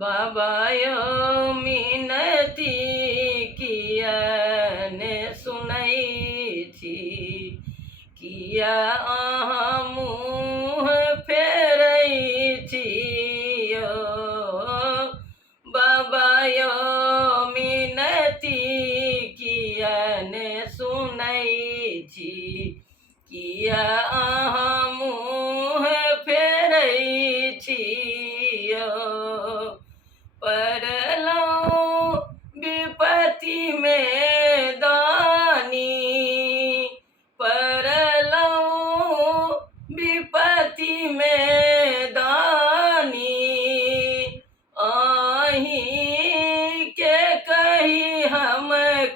बाबा यो मिनती किया ने सुनई छी, किया अहाँ मुँह फेरई छी यो। बाबा यो मिनती किया ने सुनई छी, किया अहाँ मुँह फेरई छी यो। परलौं विपत्ति में दानी, परलौं विपत्ति में दानी, आही के कही हम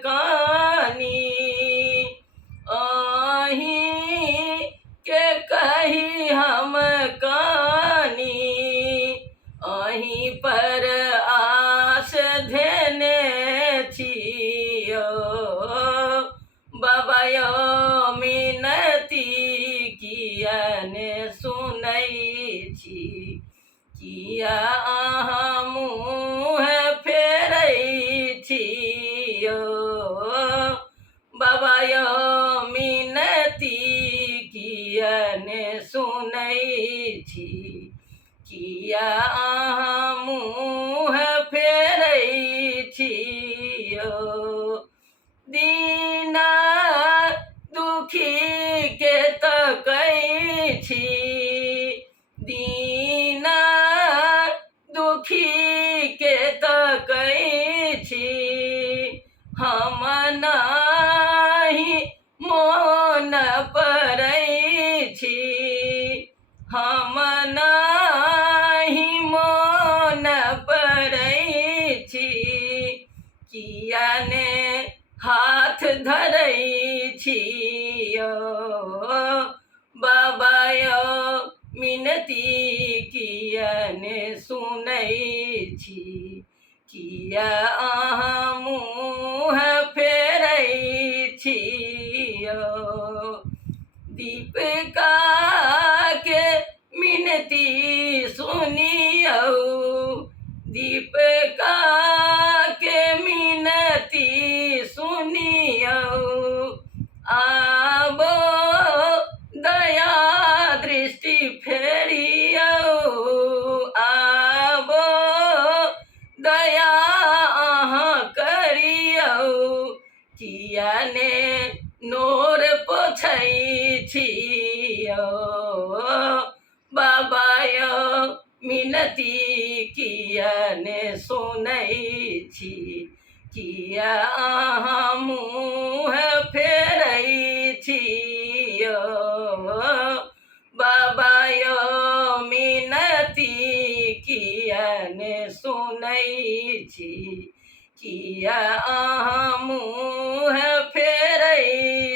कानी, आही के कही हम कानी, अहीं पर आस धेने छियो। बाबा यो मिनती किया ने सुनई छी, किया अहाँ मुँह फेरई छियो। बाबा यो मिनती किया ने सुनई छी, किया अहाँ मुँह फेरई छियो। दीना दुखी के तकै छी, दीना दुखी के तकै छी, हम नाही मोन पड़ै छी, हम नाही मोन पड़ै छी, किया ने हाथ धरई छियो। बाबा यो मिनती किया ने सुनई छी, किया अहाँ मुँह फेरई छियो। दीपिका के मिनती सुनियो, दीपिका के मिनती सुनियो। आबो दया दृष्टि फेरियो, आबो दया अहाँ करियो, किया ने नोर पोछै छियो। बाबा यो मिनती किया ने सुनई छी, किया अहाँ मुँह फेरई छियो। बाबा यो मिनती किया ने सुनई छी, किया अहाँ मुँह फेरई